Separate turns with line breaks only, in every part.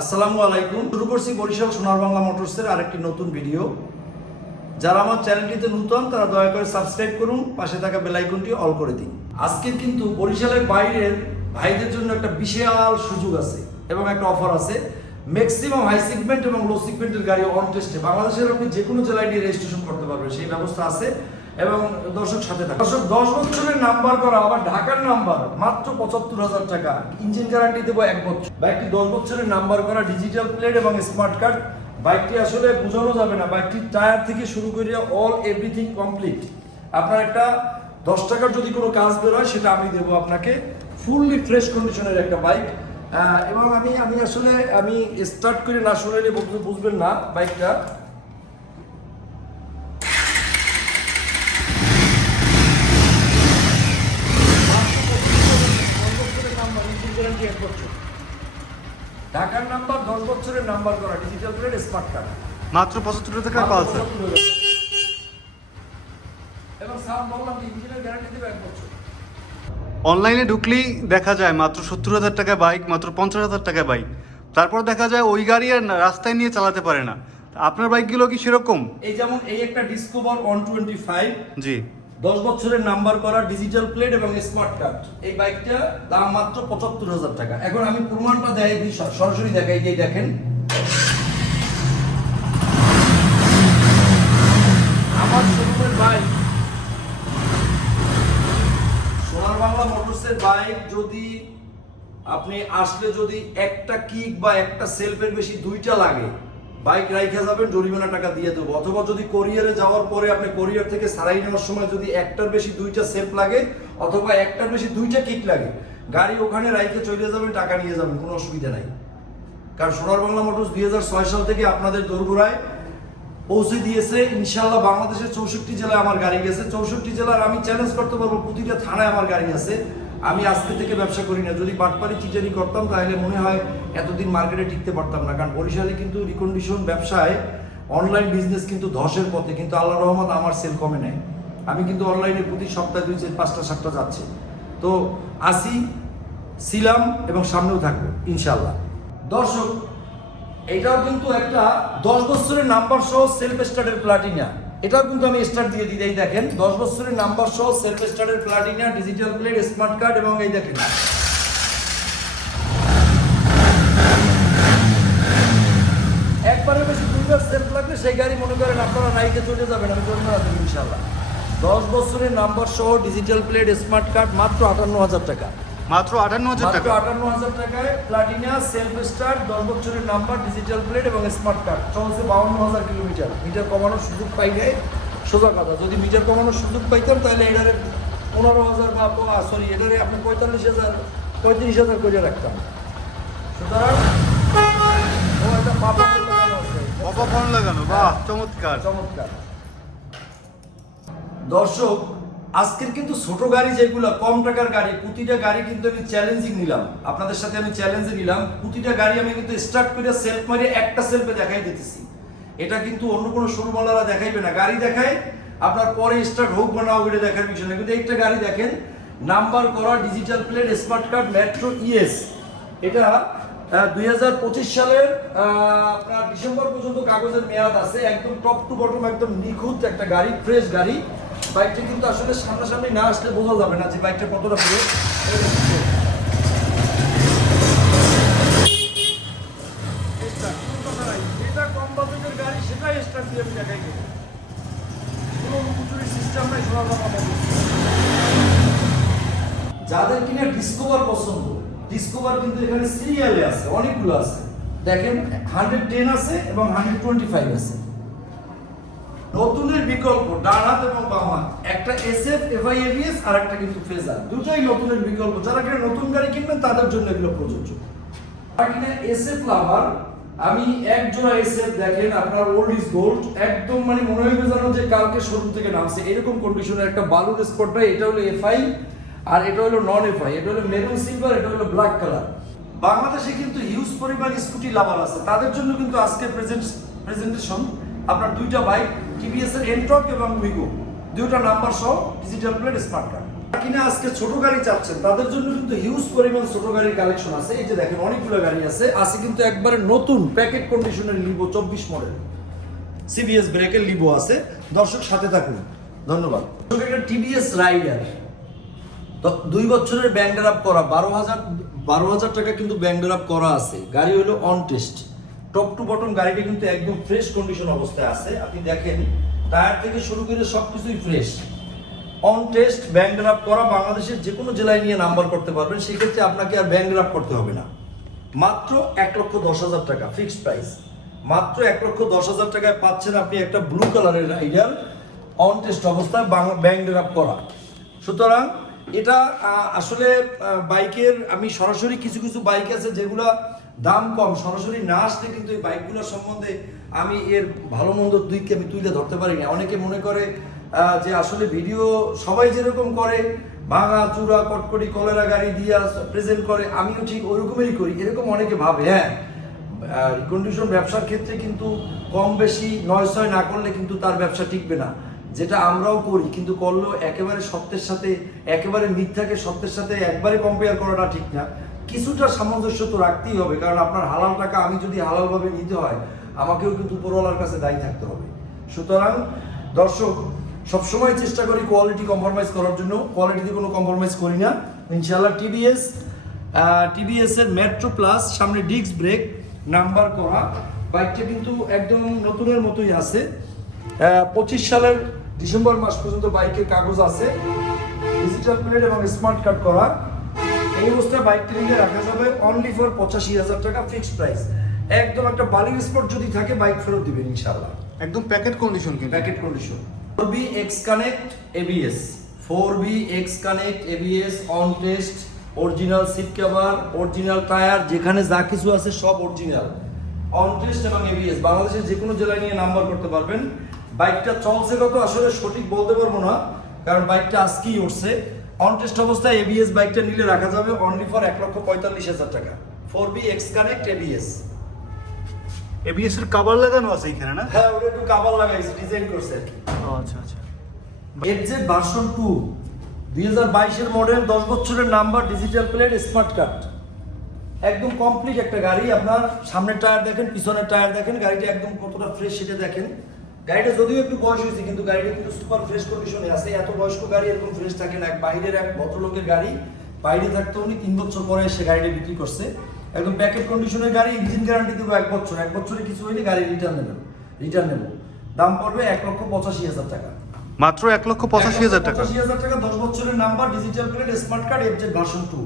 আসসালামু আলাইকুম। শুরু করছি বরিশাল সোনার বাংলা মোটরসের আরেকটি নতুন ভিডিও। যারা আমার চ্যানেলটিতে নতুন, তারা দয়া করে সাবস্ক্রাইব করুন, পাশে থাকা বেল আইকনটি অল করে দিন। আজকে কিন্তু বরিশালের বাইরের ভাইদের জন্য একটা বিশাল সুযোগ আছে এবং একটা অফার আছে। ম্যাক্সিমাম হাই সেগমেন্ট এবং লো সেগমেন্টের গাড়ি অন টেস্টে বাংলাদেশের আপনি যে কোনো জেলায় নিয়ে রেজিস্ট্রেশন করতে পারবেন, সেই ব্যবস্থা আছে। এবং দর্শক সাথে থাকে দর্শক, দশ বছরের নাম্বার করা, আবার ঢাকার নাম্বার, মাত্র পঁচাত্তর হাজার টাকা। ইঞ্জিন গ্যারান্টি দেবো এক বছর। বাইকটি দশ বছরের নাম্বার করা ডিজিটাল প্লেট এবং স্মার্ট কার্ড বাইকটি আসলে বোঝানো যাবে না, বাইকটির টায়ার থেকে শুরু করে অল এভরিথিং কমপ্লিট আপনার একটা দশ টাকার যদি কোনো কাজ বের হয়, সেটা আমি দেবো আপনাকে। ফুললি ফ্রেশ কন্ডিশনের একটা বাইক। এবং আমি আমি আসলে, আমি স্টার্ট করে না শুনলে বুঝবেন না বাইকটা। ঢাকার নাম্বার দশ বছরের নাম্বার করা ডিজিটাল প্লেট স্মার্ট কার্ড
মাত্র পঁচাত্তর টাকা পালসার
এবং সাউন্ড বললাম ইঞ্জিনের গ্যারান্টি দেবে এক বছর।
অনলাইনে ঢুকলেই দেখা যায় মাত্র সত্তর হাজার টাকা বাইক মাত্র পঞ্চাশ হাজার টাকা বাইক তারপর দেখা যায় ওই গাড়ি আর রাস্তায় নিয়ে চালাতে পারে না। আপনার বাইকগুলো কি সেরকম?
এই যেমন এই একটা Discover one twenty five
G.
দশ বছরের নাম্বার করা ডিজিটাল প্লেট এবং স্মার্ট কার্ড এই বাইকটা দাম মাত্র পঁচাত্তর হাজার টাকা। এখন আমি প্রমাণটা দেয় সরাসরি দেখাই দিই, দেখেন। আমার শোরুমের বাইক সোনার বাংলা মোটরসের বাইক যদি আপনি আসলে যদি একটা কিক বা একটা সেলফের বেশি দুইটা লাগে বাইক রাইখা যাবেন, জরিমানা টাকা দিয়ে দেবো। অথবা যদি কোরিয়ারে যাওয়ার পরে আপনি কোরিয়ার থেকে সারাই নেওয়ার সময় যদি একটার বেশি দুইটা সেফ লাগে, অথবা একটার বেশি দুইটা কিক লাগে, গাড়ি ওখানে রাইখে চলে যাবেন, টাকা নিয়ে যাবেন, কোনো অসুবিধা নাই। কারণ সোনার বাংলা মোটরস দুই হাজার ছয় সাল থেকে আপনাদের দোরগোড়ায় পৌঁছে দিয়েছে। ইনশাল্লাহ বাংলাদেশের চৌষট্টি জেলায় আমার গাড়ি গেছে। চৌষট্টি জেলার আমি চ্যালেঞ্জ করতে পারব, প্রতিটা থানায় আমার গাড়ি আছে। আমি আজকে থেকে ব্যবসা করি না। যদি বাটপারি চিটারি করতাম, তাহলে মনে হয় এতদিন মার্কেটে টিকতে পারতাম না। কারণ বরিশালে কিন্তু রিকন্ডিশন ব্যবসায় অনলাইন বিজনেস কিন্তু ধসের পথে, কিন্তু আল্লাহ রহমত আমার সেল কমে নেয় আমি কিন্তু অনলাইনে প্রতি সপ্তাহে দুই পাঁচটা, সাতটা যাচ্ছে। তো আসি, ছিলাম এবং সামনেও থাকব ইনশাল্লাহ দর্শক, এটাও কিন্তু একটা দশ বছরের নাম্বার সহ সেলফ স্টার্টের প্লাটিনা এটাও কিন্তু আমি স্টার্ট দিয়ে দিই দেখেন, দশ বছরের নাম্বার সহ self স্টার্টের Platina digital plate smart card এবং এই দেখেন। একবারে সেলফ লাগলে সেই গাড়ি মনে করেন আপনারা নাইকে চলে যাবেন আমি জরিমানা দেবো ইনশাল্লাহ দশ বছরের নাম্বার সহ ডিজিটাল প্লেট স্মার্ট কার্ড মাত্র আটান্ন হাজার টাকা।
মাত্র আটান্ন হাজার টাকা?
আটান্ন হাজার টাকায় প্লাটিনা সেলফ স্টার্ট দশ বছরের নাম্বার ডিজিটাল প্লেট এবং স্মার্ট কার্ড চলছে বাউন্ন হাজার কিলোমিটার। মিটার কমানোর সুযোগ পাই নাই। সোজা কথা যদি মিটার কমানোর সুযোগ পাইতাম তাহলে এটারে পনেরো হাজার বা সরি এটারে আপনি পঁয়তাল্লিশ হাজার পঁয়ত্রিশ হাজার করে রাখতাম। সুতরাং ও একটা পাপা আছে।
লাগানো, বাহ, চমৎকার।
চমৎকার। দর্শক, আজকের কিন্তু ছোট গাড়ি যেগুলো, কম টাকার গাড়ি, প্রতিটা গাড়ি কিন্তু আমি চ্যালেঞ্জিং নিলাম। আপনাদের সাথে আমি চ্যালেঞ্জে নিলাম। প্রতিটা গাড়ি আমি কিন্তু স্টার্ট করে সেলফ মারিয়ে একটা সেলফে দেখাই দিতেছি। এটা কিন্তু অন্য কোনো শোরুমওয়ালারা দেখাইবে না। গাড়ি দেখায়, আপনার পরে স্টার্ট হোক বা না হোক, এটা দেখার বিষয় না। কিন্তু একটা গাড়ি দেখেন, নাম্বার করা digital plate smart card metro ES এটা দুই হাজার পঁচিশ সালের আপনার ডিসেম্বর পর্যন্ত কাগজের মেয়াদ আছে, একদম টপ টু বটম একদম নিখুঁত একটা গাড়ি ফ্রেশ গাড়ি। বাইকটা কিন্তু আসলে সামনাসামনি না আসলে বোঝা যাবে না যে বাইকটা কতটা ফ্রেশ ডিসকভার কিন্তু এখানে সিরিয়ালে আছে, অনেকগুলো আছে। দেখেন হান্ড্রেড টেন আছে এবং হান্ড্রেড টোয়েন্টি ফাইভ আছে। নতুনের বিকল্প ডান হাত এবং বাম হাত একটা এসএফ এফআই এবিএস আর একটা কিন্তু ফেজার দুটোই নতুনের বিকল্প। যারা কিনা নতুন গাড়ি কিনবেন, তাদের জন্য এগুলো প্রযোজ্য। আর কিনা এসএফ লাভার আমি এক জোড়া এসএফ দেখেন, আপনার ওল্ড ইজ গোল্ড একদম মানে মনে হয় যেন যে কালকে শোরুম থেকে নামছে। এরকম কন্ডিশনের একটা বালুর স্পটটা এটা হলো এফআই আর এটা হলো নন এফআই এটা হলো মেরুন সিলভার এটা হলো ব্ল্যাক কালার বাংলাদেশে কিন্তু হিউজ পরিমাণ স্কুটি লাভার আছে। তাদের জন্য কিন্তু আজকে প্রেজেন্ট প্রেজেন্টেশন আপনার দুইটা বাইক টিভিএস এর এন্ট্রক এবং উইগো দুইটা নাম্বার সহ ডিজিটাল প্লেট স্মার্ট কার্ড কিনা আজকে ছোট গাড়ি চাচ্ছেন তাদের জন্য কিন্তু হিউজ পরিমাণ ছোট গাড়ির কালেকশন আছে। এই যে দেখেন অনেকগুলো গাড়ি আছে। আছে কিন্তু একবারে নতুন প্যাকেট কন্ডিশনের লিভো চব্বিশ মডেল সিবিএস ব্রেকের লিভো আছে। দর্শক সাথে থাকুন। ধন্যবাদ। একটা টিভিএস রাইডার দুই বছরের ব্যাংক ড্রাফ করা, বারো হাজার বারো হাজার টাকা কিন্তু ব্যাংক ড্রাফ করা আছে। গাড়ি হলো on test top to bottom গাড়িটা কিন্তু একদম ফ্রেশ কন্ডিশন অবস্থায় আছে। আপনি দেখেন টায়ার থেকে শুরু করে সবকিছুই fresh on test bank draft করা বাংলাদেশের যে কোনো জেলায় নিয়ে নাম্বার করতে পারবেন, সেক্ষেত্রে আপনাকে আর ব্যাংক ড্রাফ করতে হবে না। মাত্র এক লক্ষ দশ হাজার টাকা ফিক্সড প্রাইস মাত্র এক লক্ষ দশ হাজার টাকায় পাচ্ছেন আপনি একটা ব্লু কালারের রাইডার অন টেস্ট অবস্থায় ব্যাংক ড্রাফ করা। সুতরাং এটা আসলে বাইকের, আমি সরাসরি কিছু কিছু বাইক আছে যেগুলা দাম কম। সরাসরি না আসলে কিন্তু এই বাইকগুলোর সম্বন্ধে আমি এর ভালো মন্দ দিককে আমি তুলে ধরতে পারি না। অনেকে মনে করে যে আসলে ভিডিও সবাই যেরকম করে, ভাঙা চূড়া কটকটি, কলেরা গাড়ি দিয়ে প্রেজেন্ট করে, আমিও ঠিক ওইরকমই করি। এরকম অনেকে ভাবে হ্যাঁ রিকন্ডিশন ব্যবসার ক্ষেত্রে কিন্তু কম বেশি নয় ছয় না করলে কিন্তু তার ব্যবসা টিকবে না। যেটা আমরাও করি, কিন্তু করলেও একেবারে সত্যের সাথে, একেবারে মিথ্যাকে সত্যের সাথে একবারে কম্পেয়ার করাটা ঠিক না। কিছুটা সামঞ্জস্য তো রাখতেই হবে, কারণ আপনার হালাল টাকা আমি যদি হালালভাবে নিতে হয়, আমাকেও কিন্তু উপরওয়ালার কাছে দায়ী থাকতে হবে। সুতরাং, দর্শক, সবসময় চেষ্টা করি কোয়ালিটি কম্প্রোমাইজ করার জন্য। কোয়ালিটিতে কোনো কম্প্রোমাইজ করি না। ইনশাল্লাহ টিভিএস টিভিএস এর মেট্রো প্লাস সামনে ডিস্ক ব্রেক নাম্বার করা। বাইকটা কিন্তু একদম নতুনের মতোই আছে। পঁচিশ সালের ডিসেম্বর মাস পর্যন্ত বাইকের কাগজ আছে ডিজিটাল প্লেট এবং স্মার্ট কার্ড করা। এই অবস্থায় বাইক নিয়ে রাখা যাবে অনলি ফর পঁচাশি হাজার টাকা ফিক্সড প্রাইস একদম একটা বালির স্পট যদি থাকে বাইক ফেরত দিবেন ইনশাআল্লাহ।
একদম প্যাকেট কন্ডিশন কিন্তু।
Packet condition four V X connect ABS four V X connect ABS on test original seat cover original tyre যেখানে যা কিছু আছে সব অরিজিনাল অন টেস্ট এবং এবিএস বাংলাদেশের যে কোনো জেলায় নিয়ে নাম্বার করতে পারবেন। বাইকটা চলছে কত? আসলে সঠিক বলতে পারব না কারণ বাইকটা আজকেই উঠছে। অন টেস্ট অবস্থায় এবিএস বাইকটা নিলে রাখা যাবে অনলি ফর এক লক্ষ পঁয়তাল্লিশ হাজার টাকা। Four V X connect ABS
ABS এর কভার লাগানো আছে এখানে না?
হ্যাঁ ওটা একটু কাবার লাগাইছে ডিজাইন করছে
ও আচ্ছা আচ্ছা।
এফজেড ভার্সন টু দুই হাজার বাইশের মডেল দশ বছরের number digital plate smart card একদম কমপ্লিট একটা গাড়ি আপনার সামনের টায়ার দেখেন পিছনের টায়ার দেখেন গাড়িটা একদম কতটা ফ্রেশ সেটা দেখেন। গাড়িটা যদিও একটু বয়স হয়েছে কিন্তু গাড়িটা কিন্তু সুপার ফ্রেশ কন্ডিশনে আছে। এত বয়স্ক গাড়ি এরকম ফ্রেশ থাকে না। এক বাইরের এক ভদ্রলোকের গাড়ি বাইরে থাকতে উনি তিন বছর পরে সে গাড়িটা বিক্রি করছে। একদম প্যাকেট কন্ডিশনের গাড়ি ইঞ্জিন গ্যারান্টি দেবো এক বছর। এক বছরে কিছু হইলে গাড়ি রিটার্ন নেবেন রিটার্ন নেব দাম পড়বে এক লক্ষ পঁচাশি হাজার টাকা।
মাত্র এক লক্ষ পঁচাশি হাজার টাকা?
পঁচাশি হাজার টাকা দশ বছরের number digital plate smart card FZ version two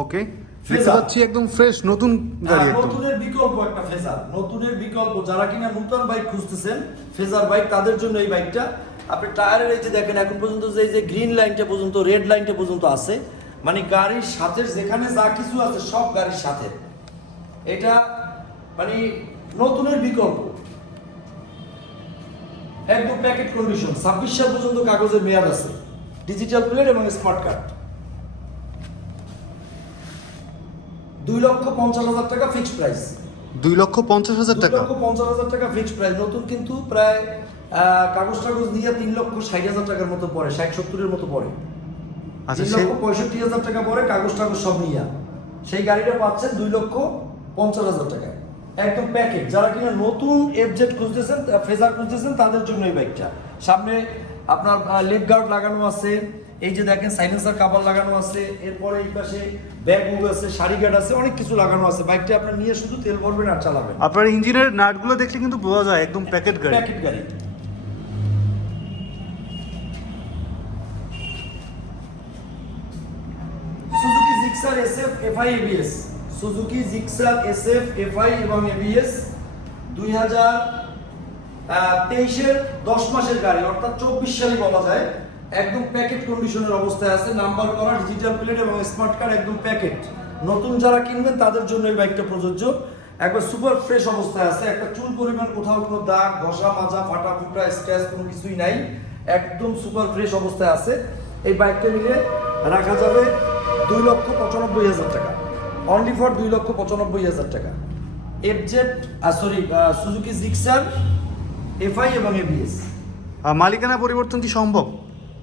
okay দেখতে
ফেজার।
পাচ্ছি একদম ফ্রেশ নতুন গাড়ি একদম।
নতুনের বিকল্প একটা ফেজার নতুনের বিকল্প যারা কিনা নতুন বাইক খুঁজতেছেন ফেজার বাইক তাদের জন্য এই বাইকটা আপনি টায়ারের এই যে দেখেন এখন পর্যন্ত যে যে গ্রিন লাইনটা পর্যন্ত রেড লাইনটা পর্যন্ত আছে মানে গাড়ির সাথে যেখানে যা কিছু আছে সব গাড়ির সাথে। এটা মানে নতুনের বিকল্প। একদম প্যাকেট কন্ডিশন ছাব্বিশ সাল পর্যন্ত কাগজের মেয়াদ আছে। ডিজিটাল প্লেট এবং স্মার্ট কার্ড দুই লক্ষ পঞ্চাশ হাজার টাকা ফিক্সড প্রাইস
দুই লক্ষ পঞ্চাশ হাজার টাকা?
লক্ষ পঞ্চাশ হাজার টাকা ফিক্সড প্রাইস নতুন কিন্তু প্রায় কাগজ টাগজ দিয়ে তিন লক্ষ ষাট হাজার টাকার মতো পড়ে ষাট সত্তরের মতো পড়ে।
আচ্ছা
তিন লক্ষ পঁয়ষট্টি হাজার টাকা কাগজ টাগজ সব নিয়ে। সেই গাড়িটা পাচ্ছেন দুই লক্ষ পঞ্চাশ হাজার টাকায়। একদম প্যাকেজ যারা কিনা নতুন এফজেড খুঁজতেছেন ফেজার খুঁজতেছেন তাদের জন্য এই বাইকটা সামনে আপনার লেগ গার্ড লাগানো আছে এই যে দেখেন সাইলেন্সার কাভার লাগানো আছে এরপরে এই পাশে ব্যাগ বুক আছে শাড়ি গার্ড আছে অনেক কিছু লাগানো আছে। বাইকটা আপনার নিয়ে শুধু তেল ভরবেন আর চালাবেন।
আপনার ইঞ্জিনের নাটগুলো দেখলে কিন্তু বোঝা যায় একদম প্যাকেট গাড়ি।
প্যাকেট গাড়ি। Suzuki Gixxer SF FI ABS. Suzuki Gixxer SF FI এবং এবিএস দুই হাজার তেইশের দশ মাসের গাড়ি অর্থাৎ চব্বিশ সালে বলা যায়। একদম প্যাকেট কন্ডিশনের অবস্থায় আছে। নাম্বার করা ডিজিটাল প্লেট এবং স্মার্ট কার্ড একদম প্যাকেট নতুন যারা কিনবেন, তাদের জন্য এই বাইকটা প্রযোজ্য। একবার সুপার ফ্রেশ অবস্থায় আছে। একটা চুল পরিমাণ কোথাও কোনো দাগ, ঘষা, মাজা, ফাটা ফুটা স্ক্র্যাচ কোনো কিছুই নাই। একদম সুপার ফ্রেশ অবস্থায় আছে। এই বাইকটা নিলে রাখা যাবে দুই লক্ষ পঁচানব্বই হাজার টাকা। অনলি ফর দুই লক্ষ পঁচানব্বই হাজার টাকা। FZ sorry Suzuki Gixxer FI এবং এবিএস
মালিকানা পরিবর্তন কি সম্ভব?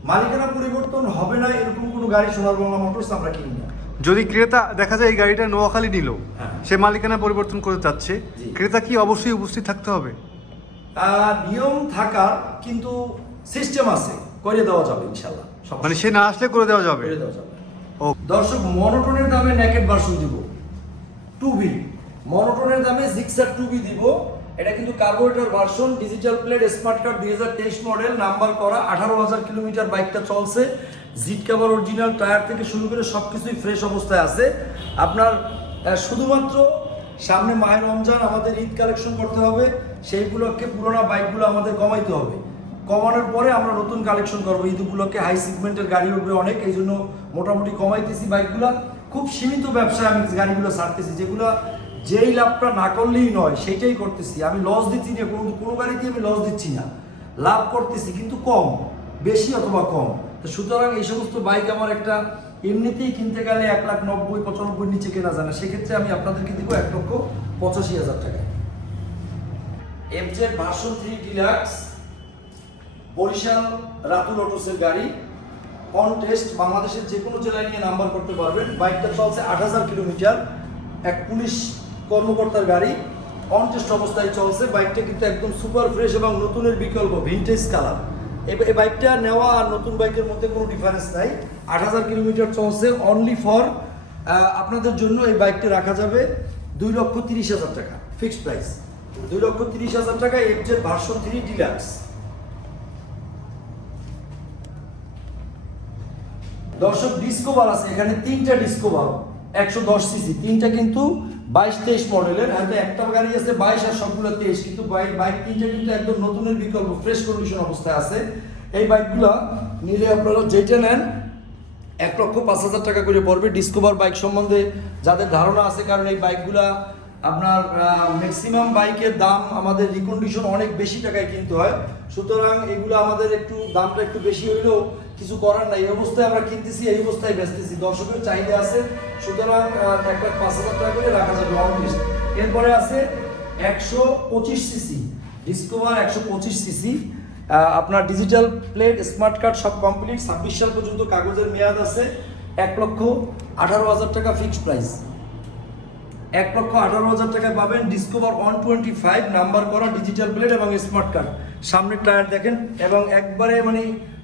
মালিকানা পরিবর্তন হবে না এরকম কোনো গাড়ি সোনার বাংলা মোটরস আমরা কিনি না।
যদি ক্রেতা দেখা যায় এই গাড়িটা নোয়াখালী নিল
হ্যাঁ।
সে মালিকানা পরিবর্তন করতে চাচ্ছে ক্রেতা কি অবশ্যই উপস্থিত থাকতে হবে?
নিয়ম থাকার কিন্তু সিস্টেম আছে করে দেওয়া যাবে ইনশাল্লাহ
মানে সে না আসলে করে দেওয়া যাবে?
করে দেওয়া যাবে।
ও।
দর্শক মনোটনের দামে নেকেট ভার্সন দিব। টু বি মনোটনের দামে জিক্সার টু বি দিব। এটা কিন্তু carburettor version digital plate smart card দুই হাজার তেইশ মডেল নাম্বার করা, আঠারো হাজার কিলোমিটার বাইকটা চলছে। জিট কাভার অরিজিনাল টায়ার থেকে শুরু করে সব কিছুই ফ্রেশ অবস্থায় আছে। আপনার শুধুমাত্র সামনে মায়ের রমজান, আমাদের ঈদ কালেকশন করতে হবে। সেইগুলোকে পুরোনো বাইকগুলো আমাদের কমাইতে হবে। কমানোর পরে আমরা নতুন কালেকশন করব। ঈদ উপলক্ষে হাই সিগমেন্টের গাড়ি উঠবে অনেক এই জন্য মোটামুটি কমাইতেছি বাইকগুলো খুব সীমিত ব্যবসায় আমি গাড়িগুলো ছাড়তেছি, যেগুলো যেই লাভটা না করলেই নয় সেটাই করতেছি। আমি লস দিচ্ছি না কোনো কোনো গাড়িতে আমি লস দিচ্ছি না। লাভ করতেছি কিন্তু কম, বেশি অথবা কম। তো সুতরাং এই সমস্ত বাইক আমার একটা এমনিতেই কিনতে গেলে এক লাখ নব্বই, পঁচানব্বই নিচে কেনা যায় না। সেক্ষেত্রে আমি আপনাদেরকে দিব এক লক্ষ পঁচাশি হাজার টাকা। FZ version three deluxe, Barishal Ratul অটোসের গাড়ি। অন টেস্ট বাংলাদেশের যে কোনো জেলায় নিয়ে নাম্বার করতে পারবেন। বাইকটা চলছে আট হাজার কিলোমিটার, এক পুলিশ কর্মকর্তার গাড়ি অন টেস্ট অবস্থায় চলছে। বাইকটা কিন্তু একদম সুপার ফ্রেশ এবং নতুনের বিকল্প ভিনটেজ কালার এই বাইকটা নেওয়া আর নতুন বাইকের মধ্যে কোনো ডিফারেন্স নাই। আট হাজার কিলোমিটার চলছে অনলি ফর আপনাদের জন্য এই বাইকটা রাখা যাবে দুই লক্ষ তিরিশ হাজার টাকা ফিক্সড প্রাইস দুই লক্ষ তিরিশ হাজার টাকা এফজেড ভার্সন থ্রি ডিলাক্স দর্শক ডিসকোভার আছে। এখানে তিনটা ডিসকোভার একশো দশ সিসি তিনটা কিন্তু বাইশ তেইশ মডেলের, হয়তো একটা গাড়ি আছে বাইশ আর সবগুলো তেইশ, কিন্তু বাইক বাইক তিনটা কিন্তু একদম নতুনের বিকল্প ফ্রেশ কন্ডিশন অবস্থায় আছে। এই বাইকগুলো নিলে আপনারা যেটা নেন, এক লক্ষ পাঁচ হাজার টাকা করে পড়বে ডিসকভার বাইক সম্বন্ধে। যাদের ধারণা আছে, কারণ এই বাইকগুলা আপনার ম্যাক্সিমাম বাইকের দাম আমাদের রিকন্ডিশন অনেক বেশি টাকায় কিনতে হয়। সুতরাং এগুলো আমাদের একটু দামটা একটু বেশি হইলেও কিছু করার নাই। এই অবস্থায় আমরা কিনতেছি, এই অবস্থায় বেচতেছি। দর্শকের চাহিদা আছে, সুতরাং এক লাখ পাঁচ হাজার টাকা করে রাখা যাবে লিস্ট এরপরে আছে একশো পঁচিশ সিসি ডিসকভার একশো পঁচিশ সিসি আপনার ডিজিটাল প্লেট স্মার্ট কার্ড সব কমপ্লিট ছাব্বিশ সাল পর্যন্ত কাগজের মেয়াদ আছে এক লক্ষ আঠারো হাজার টাকা ফিক্সড প্রাইস এক লক্ষ আঠারো হাজার টাকায় পাবেন Discover one twenty five number করা ডিজিটাল প্লেট এবং স্মার্ট কার্ড সামনের টায়ার দেখেন, এবং একবারে মানে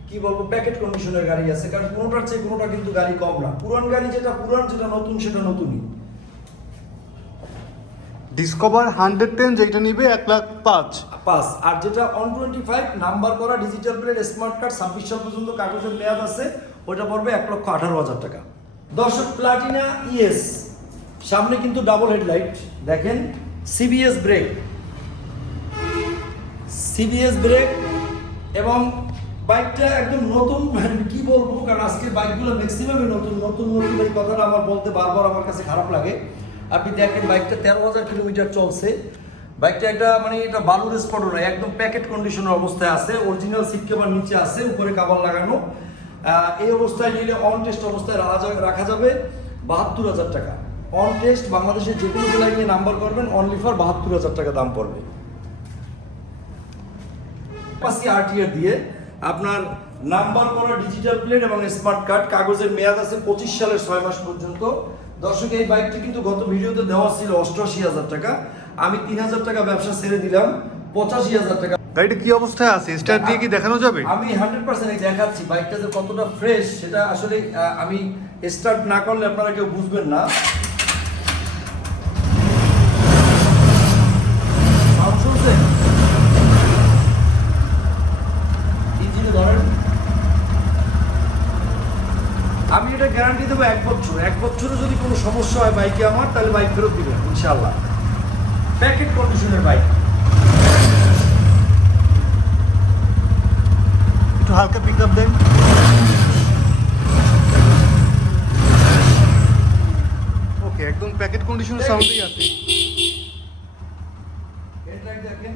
কি বলব প্যাকেট কন্ডিশনের গাড়ি আছে কারণ কোনোটার চেয়ে কোনোটা কিন্তু গাড়ি কম না। পুরান গাড়ি যেটা পুরান যেটা নতুন সেটা নতুনই।
ডিসকভার হান্ড্রেড টেন যেটা নিবে এক লাখ পাঁচ।
পাঁচ। আর যেটা অন টোয়েন্টি ফাইভ নাম্বার করা ডিজিটাল প্লেট স্মার্ট কার্ড ছাব্বিশ সাল পর্যন্ত কাগজের মেয়াদ আছে ওটা পড়বে এক লক্ষ আঠারো হাজার টাকা। দর্শক প্লাটিনা ইএস সামনে কিন্তু ডাবল হেডলাইট দেখেন সিবিএস ব্রেক সিবিএস ব্রেক এবং বাইকটা একদম নতুন মানে কি বলব, কারণ আজকে বাইকগুলো ম্যাক্সিমামই নতুন নতুন নতুন এই কথাটা আমার বলতে বারবার আমার কাছে খারাপ লাগে। আপনি দেখেন বাইকটা তেরো হাজার কিলোমিটার চলছে। বাইকটা একটা মানে এটা বালুর স্পটও নয় একদম প্যাকেট কন্ডিশনের অবস্থায় আছে অরিজিনাল সিট কেবার নিচে আছে, উপরে কাবার লাগানো। এই অবস্থায় নিলে অন টেস্ট অবস্থায় রাখা যাবে বাহাত্তর হাজার টাকা। অন টেস্ট বাংলাদেশের যে কোনো জেলায় নিয়ে নাম্বার করবেন অনলি ফর বাহাত্তর হাজার টাকা দাম পড়বে। পাশি দিয়ে আপনার নাম্বার করা ডিজিটাল প্লেট এবং স্মার্ট কার্ড কাগজের মেয়াদ আছে পঁচিশ সালের ছয় মাস পর্যন্ত। দর্শক এই বাইকটি কিন্তু গত ভিডিওতে দেওয়া ছিল অষ্টআশি হাজার টাকা। আমি তিন হাজার টাকা ব্যবসা ছেড়ে দিলাম পঁচাশি হাজার টাকা।
গাড়িটা কি অবস্থায় আছে? স্টার্ট দিয়ে কি দেখানো যাবে?
আমি হান্ড্রেড পার্সেন্ট দেখাচ্ছি বাইকটা যে কতটা ফ্রেশ সেটা আসলে আমি স্টার্ট না করলে আপনারা কেউ বুঝবেন না। গ্যারান্টি দেবো এক বছর। এক বছরে যদি কোনো সমস্যা হয় বাইকে আমার, তাহলে বাইক ফেরত দিবেন ইনশাল্লাহ প্যাকেট কন্ডিশনের বাইক।
একটু হালকা পিক আপ দেন। ওকে একদম প্যাকেট কন্ডিশনের সাউন্ডই আছে
হেডলাইট দেখেন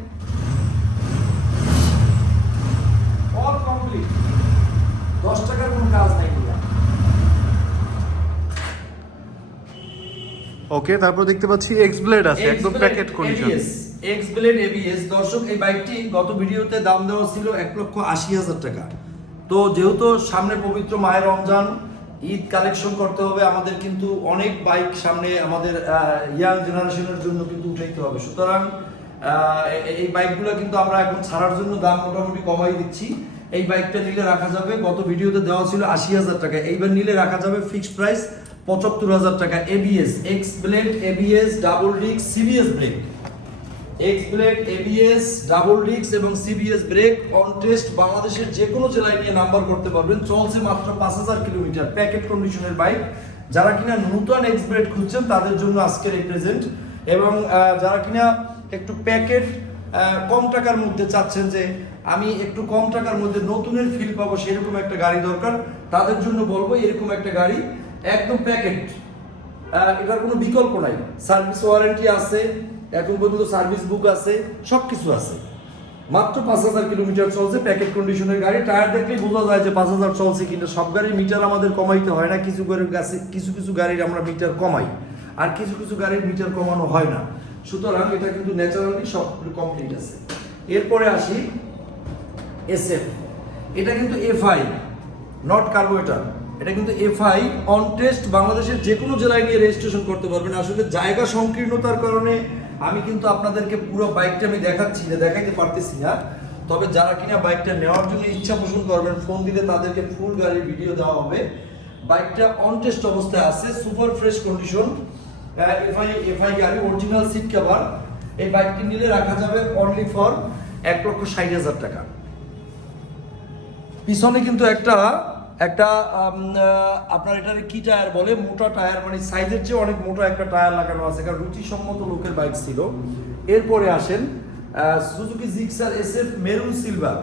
অল কমপ্লিট দশ টাকার কোনো কাজ নাই এগুলা।
ওকে তারপর দেখতে পাচ্ছি এক্স ব্লেড আছে একদম packet condition
X blade ABS দর্শক এই বাইকটি গত ভিডিওতে দাম দেওয়া ছিল এক লক্ষ আশি হাজার টাকা। তো যেহেতু সামনে পবিত্র মায়ের রমজান ঈদ কালেকশন করতে হবে আমাদের কিন্তু অনেক বাইক সামনে আমাদের ইয়াং জেনারেশনের জন্য কিন্তু উঠাইতে হবে। সুতরাং এই বাইকগুলো কিন্তু আমরা এখন ছাড়ার জন্য দাম মোটামুটি কমাই দিচ্ছি। এই বাইকটা নিলে রাখা যাবে গত ভিডিওতে দেওয়া ছিল আশি হাজার টাকা। এইবার নিলে রাখা যাবে ফিক্সড প্রাইস পঁচাত্তর হাজার টাকা ABS x blade ABS double ডিক্স CBS brake x blade ABS double ডিক্স এবং সিবিএস ব্রেক অন বাংলাদেশের যে কোনো জেলায় নিয়ে নাম্বার করতে পারবেন। চলছে মাত্র পাঁচ হাজার কিলোমিটার প্যাকেট কন্ডিশনের বাইক। যারা কিনা নূতন এক্স ব্লেড খুঁজছেন, তাদের জন্য আজকের এই প্রেজেন্ট এবং যারা কিনা একটু প্যাকেট কম টাকার মধ্যে চাচ্ছেন যে আমি একটু কম টাকার মধ্যে নতুনের ফিল পাবো, সেরকম একটা গাড়ি দরকার। তাদের জন্য বলব, এরকম একটা গাড়ি একদম প্যাকেট এটার কোনো বিকল্প নাই। সার্ভিস ওয়ারেন্টি আছে, এখন পর্যন্ত সার্ভিস বুক আছে সব কিছু আছে। মাত্র পাঁচ হাজার কিলোমিটার চলছে প্যাকেট কন্ডিশনের গাড়ি। টায়ার দেখলেই বোঝা যায় যে পাঁচ হাজার চলছে কিন্তু সব গাড়ির মিটার আমাদের কমাইতে হয় না। কিছু গাড়ির কাছে কিছু কিছু গাড়ির আমরা মিটার কমাই। আর কিছু কিছু গাড়ির মিটার কমানো হয় না। সুতরাং এটা কিন্তু ন্যাচারালি সব কমপ্লিট আছে। এরপরে আসি এসএফ এটা কিন্তু এফআই নট কার্বোরেটর এটা কিন্তু এফআই অন টেস্ট বাংলাদেশের যে কোনো জেলায় নিয়ে রেজিস্ট্রেশন করতে পারবেন। আসলে জায়গা সংকীর্ণতার কারণে আমি কিন্তু আপনাদেরকে পুরো বাইকটা আমি দেখাচ্ছি না দেখাইতে পারতেছি না। তবে যারা কিনা বাইকটা নেওয়ার জন্য ইচ্ছা পোষণ করবেন ফোন দিলে তাদেরকে ফুল গাড়ির ভিডিও দেওয়া হবে। বাইকটা অন টেস্ট অবস্থায় আছে super fresh condition FI FI গাড়ি অরিজিনাল সিট কভার এই বাইকটি নিলে রাখা যাবে অনলি ফর এক লক্ষ ষাট হাজার টাকা। পিছনে কিন্তু একটা একটা আপনার এটার কি টায়ার বলে? মোটা টায়ার মানে সাইজের চেয়ে অনেক মোটা একটা টায়ার লাগানো আছে, কারণ রুচিসম্মত লোকের বাইক ছিল। এরপরে আসেন Suzuki Gixxer S F maroon silver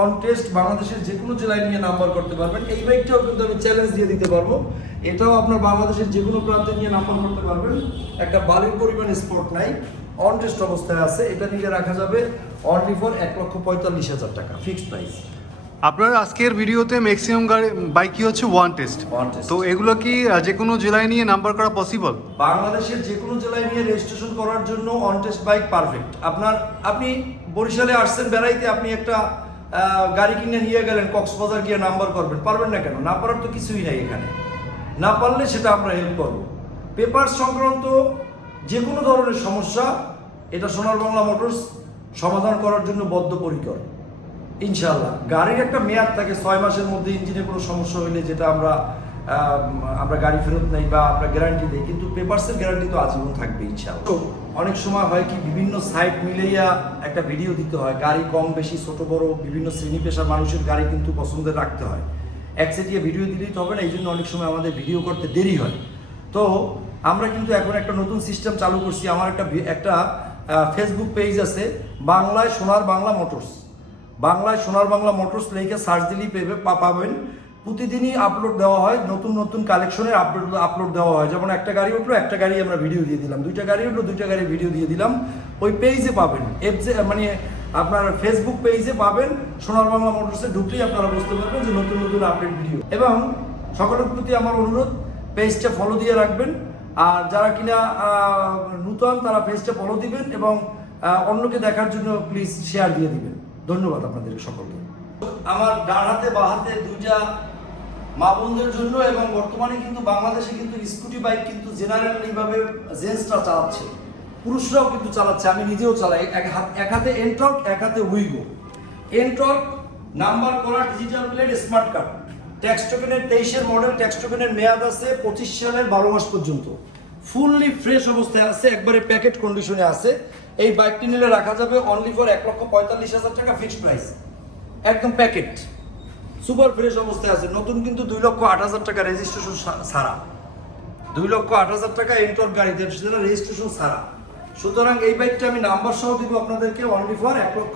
on test বাংলাদেশের যে কোনো জেলায় নিয়ে নাম্বার করতে পারবেন। এই বাইকটাও কিন্তু আমি চ্যালেঞ্জ দিয়ে দিতে পারব। এটাও আপনার বাংলাদেশের যে কোনো প্রান্তে নিয়ে নাম্বার করতে পারবেন। একটা বালির পরিমাণ স্পট নাই অন টেস্ট অবস্থায় আছে। এটা নিয়ে রাখা যাবে অনলি ফর এক লক্ষ পঁয়তাল্লিশ হাজার টাকা ফিক্সড প্রাইস
আপনার আজকের ভিডিওতে ম্যাক্সিমাম গাড়ি বাইকই হচ্ছে? One test. তো এগুলো কি যে কোনো জেলায় নিয়ে নাম্বার করা পসিবল
বাংলাদেশের যে কোনো জেলায় নিয়ে রেজিস্ট্রেশন করার জন্য ওয়ান টেস্ট বাইক পারফেক্ট আপনার আপনি বরিশালে আসছেন বেড়াইতে আপনি একটা গাড়ি কিনে নিয়ে গেলেন কক্সবাজার গিয়ে নাম্বার করবেন। পারবেন না কেন? না পারার তো কিছুই নাই এখানে। না পারলে সেটা আমরা হেল্প করব। পেপার সংক্রান্ত যে কোনো ধরনের সমস্যা এটা সোনার বাংলা মোটরস সমাধান করার জন্য বদ্ধপরিকর। ইনশাল্লাহ গাড়ির একটা মেয়াদ থাকে ছয় মাসের মধ্যে ইঞ্জিনে কোনো সমস্যা হইলে যেটা আমরা আমরা গাড়ি ফেরত নেই বা আমরা গ্যারান্টি দিই কিন্তু পেপারসের গ্যারান্টি তো আজীবন থাকবে ইনশাল্লাহ অনেক সময় হয় কি বিভিন্ন সাইট মিলাইয়া একটা ভিডিও দিতে হয় গাড়ি কম বেশি ছোট বড় বিভিন্ন শ্রেণি পেশার মানুষের গাড়ি কিন্তু পছন্দের রাখতে হয়। একসেটিয়া ভিডিও দিলেই তো হবে না এই জন্য অনেক সময় আমাদের ভিডিও করতে দেরি হয়। তো আমরা কিন্তু এখন একটা নতুন সিস্টেম চালু করছি আমার একটা একটা ফেসবুক পেজ আছে বাংলায় সোনার বাংলা মোটরস। বাংলায় সোনার বাংলা মোটরস লেখে সার্চ দিলেই পেবে পাবেন। প্রতিদিনই আপলোড দেওয়া হয়, নতুন নতুন কালেকশনের আপলোড আপলোড দেওয়া হয়। যেমন একটা গাড়ি উঠল, একটা গাড়ি আমরা ভিডিও দিয়ে দিলাম। দুইটা গাড়ি উঠল, দুইটা গাড়ি ভিডিও দিয়ে দিলাম। ওই পেজে পাবেন। এফজে মানে আপনার ফেসবুক পেজে পাবেন। সোনার বাংলা মোটরসে ঢুকলেই আপনারা বুঝতে পারবেন যে নতুন নতুন আপডেট ভিডিও এবং সকলের প্রতি আমার অনুরোধ পেজটা ফলো দিয়ে রাখবেন। আর যারা কিনা নূতন, তারা পেজটা ফলো দিবেন এবং অন্যকে দেখার জন্য প্লিজ শেয়ার দিয়ে দিবেন। ধন্যবাদ আপনাদের সকলকে। আমার ডান হাতে, বা হাতে মা বোনদের জন্য এবং বর্তমানে কিন্তু বাংলাদেশে কিন্তু স্কুটি বাইক কিন্তু জেনারেলি ভাবে জেন্টসরা চালাচ্ছে। পুরুষরাও কিন্তু চালাচ্ছে, আমি নিজেও চালাই। এক হাত, এক হাতে এনটর্ক এক হাতে উইগো এনটর্ক নাম্বার করা digital plate smart card tax টোকেনের তেইশের মডেল ট্যাক্স টোকেনের মেয়াদ আছে পঁচিশ সালের বারো মাস পর্যন্ত। ফুললি ফ্রেশ অবস্থায় আছে, একবারে প্যাকেট কন্ডিশনে আছে। এই বাইকটি নিলে রাখা যাবে অনলি ফর এক লক্ষ পঁয়তাল্লিশ হাজার টাকা ফিক্সড প্রাইস একদম প্যাকেট সুপার ফ্রেশ অবস্থায় আছে। নতুন কিন্তু দুই লক্ষ আট হাজার টাকা রেজিস্ট্রেশন ছাড়া। দুই লক্ষ আট হাজার টাকা এন্টর গাড়িতে সেটা রেজিস্ট্রেশন ছাড়া। সুতরাং এই বাইকটা আমি নাম্বার সহ দিব আপনাদেরকে অনলি ফর এক লক্ষ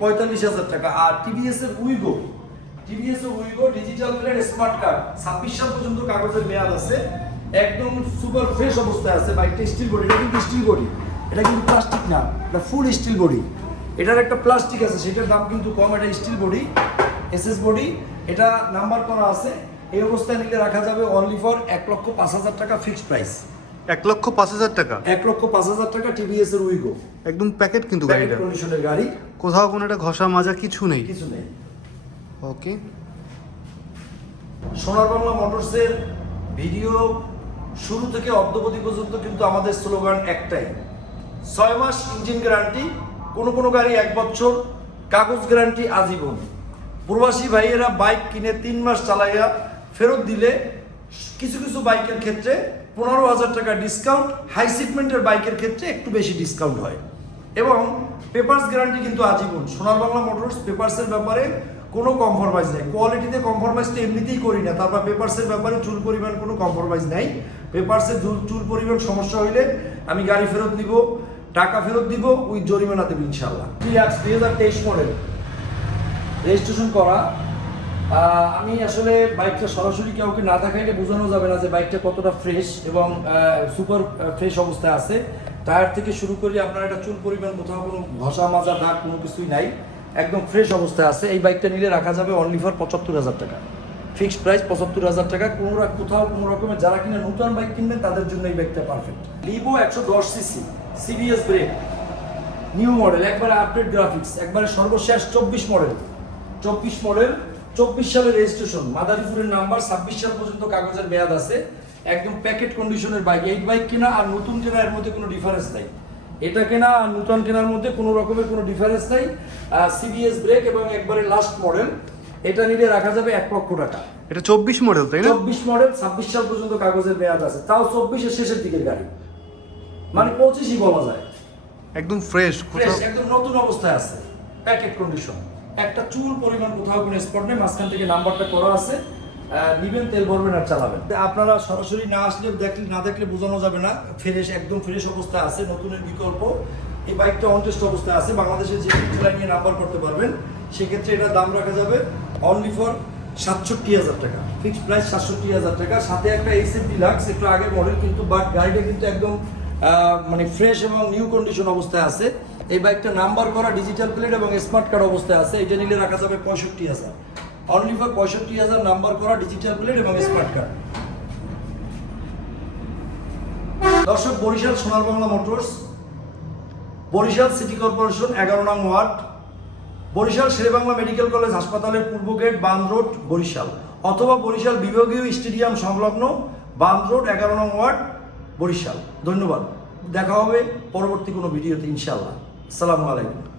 পঁয়তাল্লিশ হাজার টাকা। আর টিভিএস এর উইগো টিভিএস এর Wego digital plate smart card ছাব্বিশ সাল পর্যন্ত কাগজের মেয়াদ আছে। একদম সুপার ফ্রেশ অবস্থায় আছে। বাইকটা স্টিল বডি এটা কিন্তু স্টিল বডি এটা কিন্তু প্লাস্টিক না এটা ফুল স্টিল বডি এটার একটা প্লাস্টিক আছে সেটার দাম কিন্তু কম এটা স্টিল বডি এসএস বডি এটা নাম্বার করা আছে। এই অবস্থায় নিলে রাখা যাবে অনলি ফর এক লক্ষ পাঁচ হাজার টাকা ফিক্সড প্রাইস
এক লক্ষ পাঁচ হাজার টাকা?
এক লক্ষ পাঁচ হাজার টাকা টিভিএস এর উইগো
একদম প্যাকেট কিন্তু গাড়িটা।
কন্ডিশনের গাড়ি।
কোথাও কোনো একটা ঘষা মাজা কিছু নেই।
কিছু নেই।
ওকে
সোনার বাংলা মোটরসের ভিডিও শুরু থেকে অদ্যবধি পর্যন্ত কিন্তু আমাদের স্লোগান একটাই ছয় মাস ইঞ্জিন গ্যারান্টি, কোনো কোনো গাড়ি এক বছর, কাগজ গ্যারান্টি আজীবন। প্রবাসী ভাইয়েরা বাইক কিনে তিন মাস চালাইয়া ফেরত দিলে কিছু কিছু বাইকের ক্ষেত্রে পনেরো হাজার টাকা ডিসকাউন্ট হাই সিগমেন্টের বাইকের ক্ষেত্রে একটু বেশি ডিসকাউন্ট হয়। এবং পেপার্স গ্যারান্টি কিন্তু আজীবন। সোনার বাংলা মোটরস পেপার্সের ব্যাপারে কোনো কম্প্রোমাইজ নেই। কোয়ালিটিতে কম্প্রোমাইজ তো এমনিতেই করি না। তারপর পেপার্সের ব্যাপারে চুল পরিমাণ কোনো কম্প্রোমাইজ নাই। পেপার্সের চুল পরিমাণ সমস্যা হইলে আমি গাড়ি ফেরত দিব টাকা ফেরত দিব ওই জরিমানা দেবো ইনশাল্লাহ দুই হাজার তেইশ মডেল রেজিস্ট্রেশন করা। আমি আসলে বাইকটা সরাসরি কাউকে না দেখাইলে বোঝানো যাবে না যে বাইকটা কতটা ফ্রেশ এবং সুপার ফ্রেশ অবস্থায় আছে। টায়ার থেকে শুরু করে আপনার একটা চুল পরিমাণ কোথাও কোনো ঘষা, মাজা, দাগ কোনো কিছুই নাই। একদম ফ্রেশ অবস্থায় আছে। এই বাইকটা নিলে রাখা যাবে অনলি ফর পঁচাত্তর হাজার টাকা। ফিক্সড প্রাইস পঁচাত্তর হাজার টাকা। কোনো কোথাও কোনো রকমের যারা কিনা নতুন বাইক কিনবেন, তাদের জন্য এই বাইকটা পারফেক্ট লিভো একশো দশ CC CBS brake new model একবারে আপডেট গ্রাফিক্স একবারে সর্বশেষ চব্বিশ মডেল চব্বিশ মডেল চব্বিশ সালের রেজিস্ট্রেশন মাদারীপুরের নাম্বার ছাব্বিশ সাল পর্যন্ত কাগজের মেয়াদ আছে। একদম প্যাকেট কন্ডিশনের বাইক এই বাইক কেনা আর নতুন কেনা এর মধ্যে কোনো ডিফারেন্স নাই। এটা কেনা আর নতুন কেনার মধ্যে কোনো রকমের কোনো ডিফারেন্স নাই। সিবিএস ব্রেক এবং একবারে লাস্ট মডেল এটা নিলে রাখা যাবে এক লক্ষ টাকা।
এটা চব্বিশ মডেল তাই না?
চব্বিশ মডেল ছাব্বিশ সাল পর্যন্ত কাগজের মেয়াদ আছে। তাও চব্বিশের শেষের দিকের গাড়ি। মানে পঁচিশই বলা যায়।
একদম ফ্রেশ
ফ্রেশ একদম নতুন অবস্থায় আছে। প্যাকেট কন্ডিশন একটা চুল পরিমাণ কোথাও কোনো স্পট নেই মাঝখান থেকে নাম্বারটা করা আছে। নিবেন তেল ভরবেন আর চালাবেন। আপনারা সরাসরি না আসলে দেখলে না দেখলে বোঝানো যাবে না। ফ্রেশ একদম ফ্রেশ অবস্থায় আছে নতুনের বিকল্প। এই বাইকটা অনটেস্ট অবস্থায় আছে। বাংলাদেশে যে কোনো জেলায় নিয়ে নাম্বার করতে পারবেন। সেক্ষেত্রে এটার দাম রাখা যাবে অনলি ফর সাতষট্টি হাজার টাকা। ফিক্সড প্রাইস সাতষট্টি হাজার টাকা। সাথে একটা এইচএফ ডিলাক্স একটু আগের মডেল কিন্তু বাট গাড়িটা কিন্তু একদম মানে ফ্রেশ এবং নিউ কন্ডিশন অবস্থায় আছে। এই বাইকটা নাম্বার করা ডিজিটাল প্লেট এবং স্মার্ট কার্ড অবস্থায় আছে। এটা নিলে রাখা যাবে পঁয়ষট্টি হাজার। অনলি ফর পঁয়ষট্টি হাজার নাম্বার করা ডিজিটাল প্লেট এবং স্মার্ট কার্ড দর্শক, Barishal Sonar Bangla motors, Barishal city corporation, এগারো নং ward, Barishal Sher-e-Bangla medical college হাসপাতালের পূর্ব গেট বান রোড, বরিশাল। অথবা বরিশাল বিভাগীয় স্টেডিয়াম সংলগ্ন বান রোড, এগারো নং ওয়ার্ড বরিশাল। ধন্যবাদ। দেখা হবে পরবর্তী কোনো ভিডিওতে ইনশাল্লাহ আসসালামু আলাইকুম।